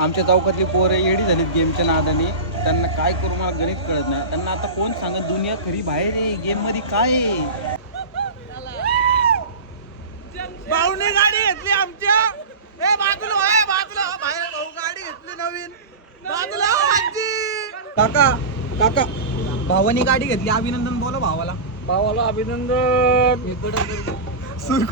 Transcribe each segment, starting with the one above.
आमच्या चौकातली पोरं येडी झालीत गेमच्या नादाने. त्यांना काय करू मला गणित कळत नाही. त्यांना आता कोण सांगत दुनिया खरी बाहेर आहे, गेम मध्ये काय आहे. भाऊने गाडी घेतली आमच्या. ए बाजूला बाहेर भाऊ गाडी घेतली नवीन. बाजूला काका काका भावानी गाडी घेतली. अभिनंदन बोला भावाला. भावाला अभिनंदन. सुरू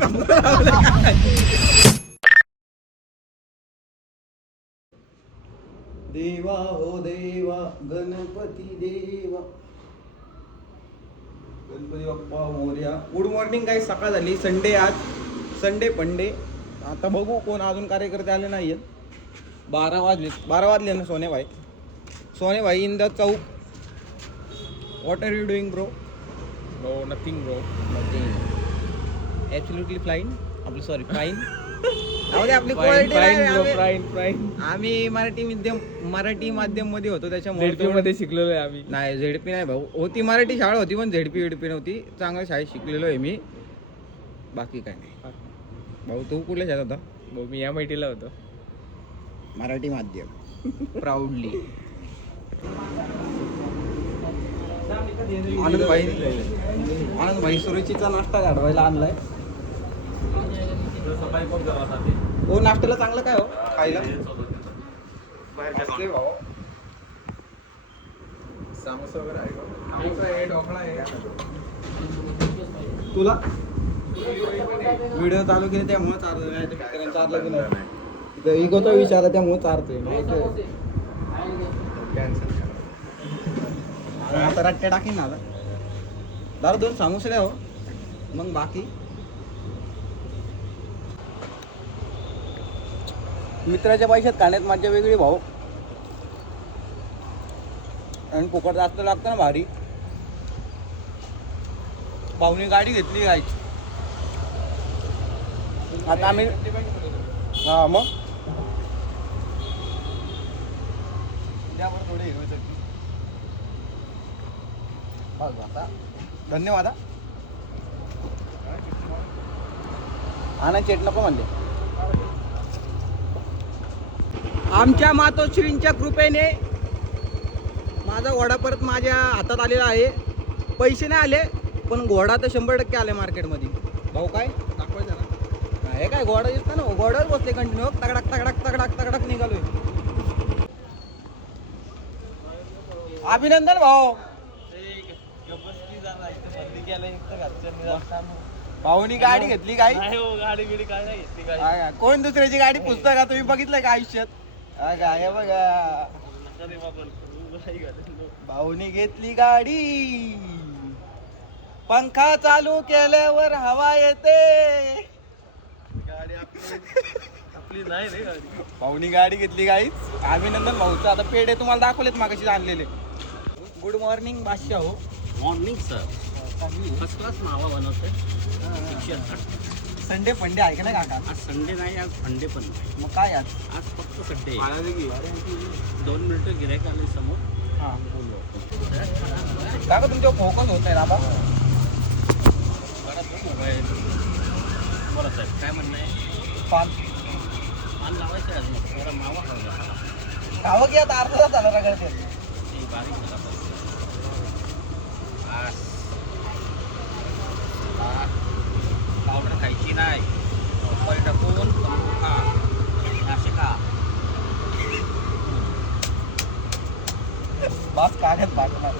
देवा हो देवा गणपती देवा गणपती बाप्पा मोरया. गुड मॉर्निंग काही सकाळ झाली. संडे आज. संडे पंडे. आता बघू कोण अजून कार्यकर्ते आले नाही आहेत. 12 वाजले ना Sonebhai. Sonebhai in the chowk. What are you doing bro? No nothing bro. Nothing. Absolutely fine. आपली सॉरी फाईन. आपली प्राईन. आम्ही मराठी माध्यम मध्ये होतो त्याच्यामुळे झेडपी मध्ये शिकलेलो आहे आम्ही. नाही झेडपी नाही भाऊ. होती मराठी शाळा होती पण झेडपी नव्हती. चांगल्या शाळेत शिकलेलो आहे मी. बाकी काय नाही. भाऊ तू कुठल्या शाळेत होता? भाऊ मी MIT ला होतो. मराठी माध्यम. प्राऊडली. आनंद भाई सुरुचीचा नाश्ता गाढवायला आणलाय. हो नाश्त्याला चांगलं काय हो खायला? भाऊ समोसा वगैरे आहे. ढोकळा आहे. तुला व्हिडिओ चालू केले त्यामुळे चारलं की नाही. इगोचा विचार आहे त्यामुळे चारतोय. आता रट्ट्या टाकीन ना. दादा 2 समोसे द्या हो. मग बाकी मित्राच्या पैशात खाण्यात मजा वेगळी भाऊ. आणि फुकट जास्त लागतं ना भारी. भाऊनी गाडी घेतली गायची. आता आम्ही हा मग थोडे हिरवे चटणी. आता धन्यवाद. आणा चेट नको म्हणले. आमच्या मातोश्रींच्या कृपेने माझा घोडा परत माझ्या हातात आलेला आहे. पैसे नाही आले पण घोडा तर 100% आले मार्केटमध्ये. भाऊ काय दाखवायचं ना. हे काय घोडा दिसतं ना. घोड्यावर बसले कंटिन्यू. तगडाक तगडाक तगडाक तगडाक निघालोय. अभिनंदन भाऊ. भाऊनी गाडी घेतली काय? गाडी काय नाही घेतली काय. कोण दुसऱ्याची गाडी पुसतं का? तुम्ही बघितलंय का आयुष्यात? काय बघा. भाऊनी घेतली गाडी. पंखा चालू केल्यावर हवा येते. गाडी आपली नाही रे गाडी. भाऊनी गाडी घेतली गाईच. अभिनंदन भाऊचं. आता पेढे तुम्हाला दाखवलेत मागाशी आणलेले. गुड मॉर्निंग बादशाह हो. Morning sir. फर्स्ट क्लास मावा बनवते. संडे फंडे आहे का नाही काका? आज संडे नाही, आज फंडे पण नाही. मग काय आज फक्त संडे. 2 मिनिटं गिऱ्हाईक आले समोर. हां काका तुमच्यावर फोकस होत नाही ना. मोबाईल बरं साहेब काय म्हणणं आहे? पान लावायचं आहे अजून. थोडा मावा खावं की आता अर्धा तास झाला रगडते. बारीक झाला पावडर खायची नाही. मोबाईल टाकून खा. असे खा. बस कागद बाटणार.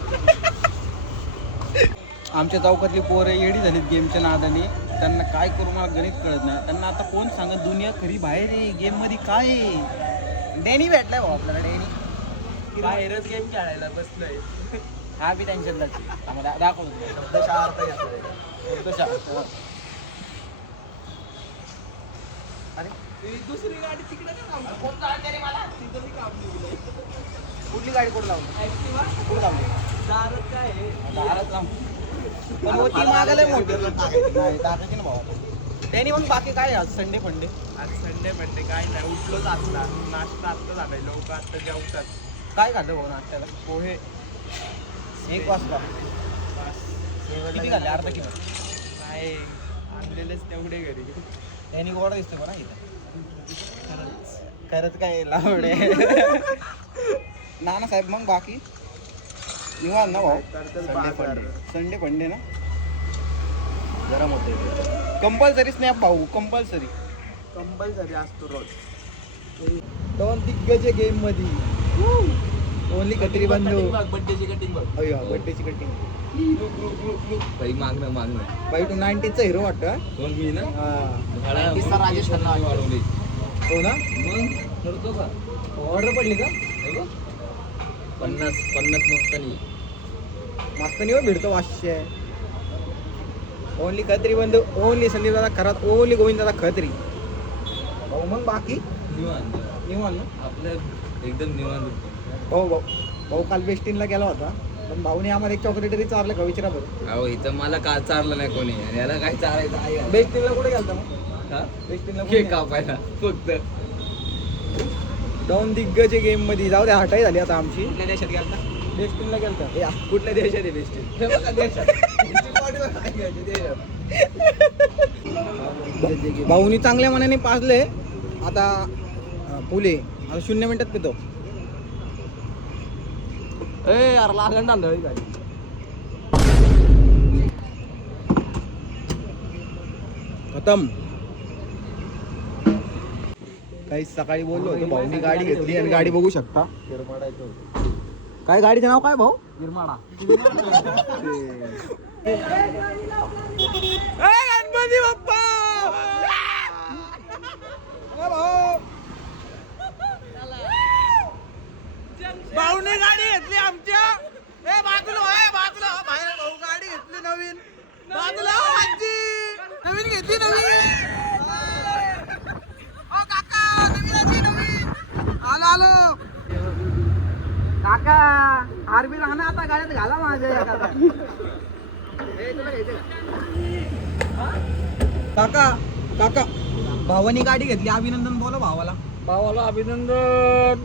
आमच्या चौकातली पोरं येडी झालीत गेमच्या नादाने. त्यांना काय करू मला गणित कळत नाही. त्यांना आता कोण सांगत दुनिया खरी बाहेर आहे, गेम मध्ये काय आहे. डेनी भेटलाय भाऊ आपल्याला. डेनी बाहेरच गेम खेळायला बसलोय. हा बी त्यांच्यातला दाखवतो. अरे दुसरी गाडी तिकडे मला तिथं मी काम निघलंय. कुठली गाडी कुठं लावली? कुठं लावली? दारच काय आहे. दारात लावून पण ती मागायला मोठी नाही टाकायची ना भाऊ. त्यांनी मग बाकी काय आज संडे फंडे? आज संडे म्हणते काय नाही. उठलोच आता. नाश्ता आत्ता झालाय. लोक आता जेवतात. काय खाल्लं भाऊ नाश्त्याला? पोहे 1 वाजता. किती खाल्ले? अर्धा किलो नाही आणलेलेच तेवढे घरी. त्यांनी गोडा दिसतो बरं इथं. खरंच खरंच काय लावडे नाना साहेब मग बाकी निवांत ना भाऊ संडे फंडे ना गरम होते कंपल्सरी स्नॅप भाऊ कंपल्सरी असतो रोज. दोन दिग्गज गेम मध्ये ओनली कत्री बंधू बड्डेची कटिंग बघ. अय्यो बड्डेची कटिंग बाई मागणं बाई तू 90चा हिरो वाटतं कोण मी ना राजेश खन्ना वाढवली हो ना मग ठरतो का ऑर्डर पडली का 50 मस्तानी मस्त नाही भेटतो 500 ओनली खत्री बंधू ओनली संदीप दादा खरात ओनली गोविंद दादा खत्री भाऊ मग बाकी निवांत निवांत ना आपलं एकदम निवांत भाऊ भाऊ भाऊ काल बेस्टिनला गेला होता पण भाऊने आम्हाला एक चॉकलेट तरी चारलं का विचारा बरं अहो इथं मला का चारलं नाही कोणी आणि याला काय चारायचं आहे बेस्टिनला कुठे गेलता मग हा बेस्टिनला केक कापायला फक्त दोन दिग्गज गेम मध्ये जाऊ दे हटाई झाली आता आमची कुठल्या देशात गेलता बेस्टिनला गेलता कुठल्या देशात आहे बेस्ट हे बघा देशात भाऊनी चांगल्या मनाने पाजले आता पुले आता 0 मिनिटात पितो ए यार लागण तांदळी गाडी. खतम काही सकाळी बोललो होतो भाऊनी गाडी घेतली आणि गाडी बघू शकता काय गाडीचं नाव काय भाऊ गिरमाडा. गणपती बाप्पा भाऊने गाडी घेतली आमच्या बाजूला बाहेर भाऊ गाडी घेतली नवीन बाजूला आजी नवीन घेतली नवीन काका नवीन आलो काका आरबी राहणार आता गाड्यात घाला माझ्या काका काका भावानी गाडी घेतली अभिनंदन बोला भावाला अभिनंदन.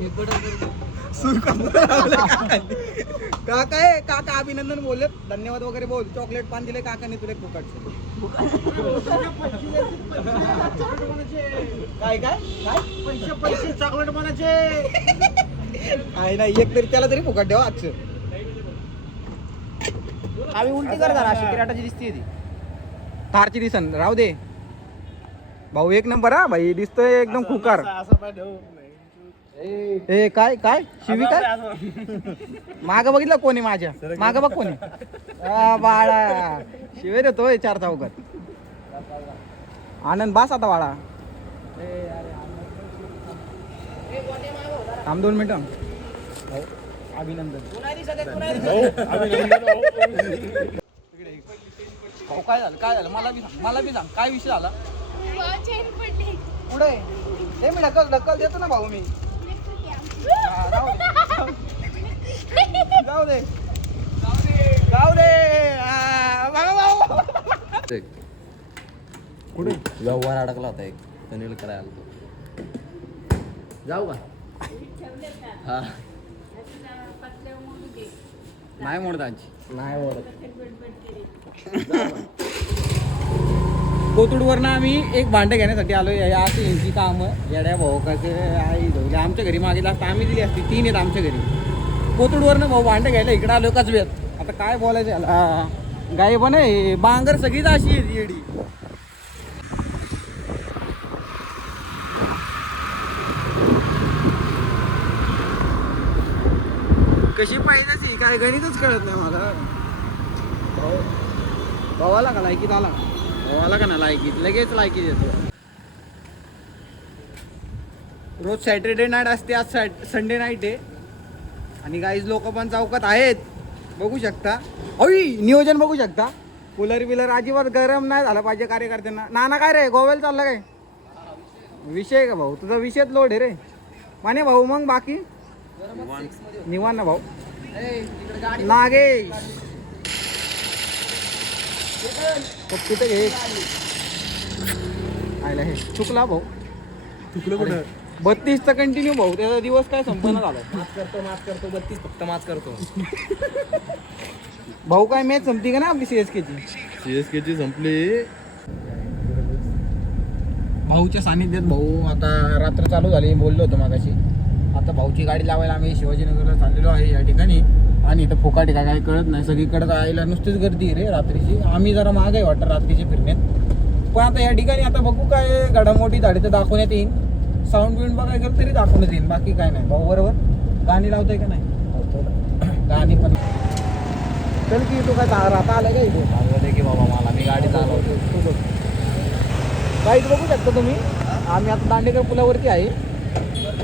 काका काका अभिनंदन बोलत धन्यवाद वगैरे बोल चॉकलेट पान दिले काकाने तुला फुकट काय काय काय पैसे चॉकलेट पानाचे आहे ना एक तरी त्याला तरी फुकट ठेवा आजचं आम्ही उलटी कर जरा अशी किराटाची दिसते ती. थारची दिसन राहू दे भाऊ एक नंबर हा भाई दिसतोय एकदम खुकार ए काय काय शिवी काय माग बघितलं कोणी माझ्या माग बघ कोणी बाळा शिवे देतोय 4 चौकात आनंद बास आता बाळा थांब 2 मिनिटं अभिनंदन भाऊ काय झालं मला बी सांग काय विषय झाला पुढे हे मी ढकल देतो ना भाऊ मी जाऊ दे कुठे व्यवहार अडकला होता एक तनिल करायला जाऊ का हा नाही मोडत आजी नाही बोलत कोथरूडवरनं आम्ही एक भांडं घेण्यासाठी आलो अशी यांची कामं येड्या भाऊ कसं आई धवली आमच्या घरी मागितलं असतं आम्ही दिली असती 3 आहेत आमच्या घरी कोथरूडवरनं भाऊ भांडं घ्यायला इकडं आलो कसब्यात आता काय बोलायचं याला गाई पण आहे बांगर सगळीच अशी आहे येडी कशी पाहिजे काय गणितच कळत नाही मला भावाला का लायकीत आला भावाला का ना लायकीत लगेच लायकी देतो रोज सॅटर्डे नाईट असते आज संडे नाईट आहे आणि गाईज लोक पण चौकात आहेत बघू शकता अई नियोजन बघू शकता कूलर बिलर अजिबात गरम नाही झाला पाहिजे कार्यकर्त्यांना नाना काय रे गोव्याला चालला काय विषय का भाऊ तुझा विषयच लोड आहे रे माने भाऊ मग बाकी निवान ना भाऊ नागेश तिथे घे आयला हे चुकला भाऊ चुकलं कुठं 32 कंटिन्यू भाऊ त्याचा दिवस काय संपन्न झाला माफ करतो 32 फक्त माफ करतो. भाऊ काय मॅच संपती का ना आपली CSK ची CSK ची संपली भाऊच्या सानिध्यात भाऊ आता रात्र चालू झाली बोललो होतो मागाशी. आता भाऊची गाडी लावायला आम्ही शिवाजीनगरला चाललेलो आहे या ठिकाणी. आणि इथं फोकाट का काही कळत नाही, सगळीकडे जायला नुसतीच गर्दी आहे रे रात्रीची. आम्ही जरा महाग आहे वाटतं रात्रीची फिरण्यात. पण आता या ठिकाणी आता बघू काय घडामोडी झाली तर दाखवण्यात येईल. साऊंड बिऊंड बघायला गेलं तरी दाखवण्यात येईल, बाकी काय नाही. भाऊ बरोबर गाणी लावतोय का नाही? गाणी पण चल की तू काय राहता आलं का इथे? सांगू की बाबा मला, मी गाडी चालवतो. तू बघ गाईड बघू शकता तुम्ही. आम्ही आता दांडेकर पुलावरती आहे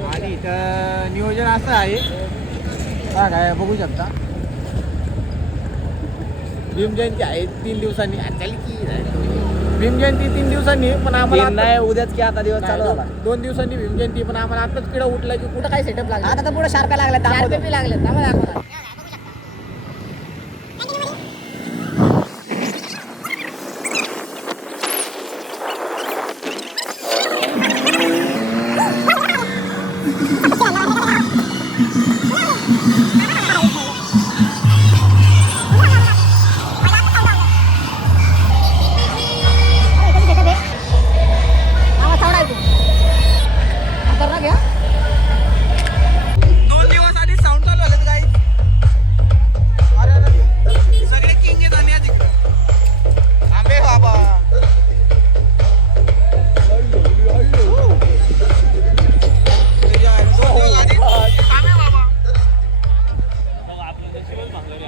आणि इथं नियोजन असं आहे का काय बघू शकता. भीम जयंती आहे 3 दिवसांनी. चल की भीम जयंती 3 दिवसांनी, पण आम्हाला नाही उद्याच की आता दिवस चालू झाला. 2 दिवसांनी भीम जयंती, पण आम्हाला आताच किडा उठला की कुठं काय सेटअप लागला. आता तर पुढे शार्पा लागले.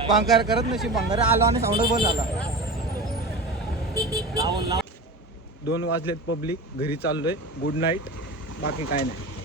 भांगार करत नशीब भांगार आलो आणि साऊंडच बंद झाला. 2 वाजलेत, पब्लिक घरी चाललोय. गुड नाईट, बाकी काय नाही.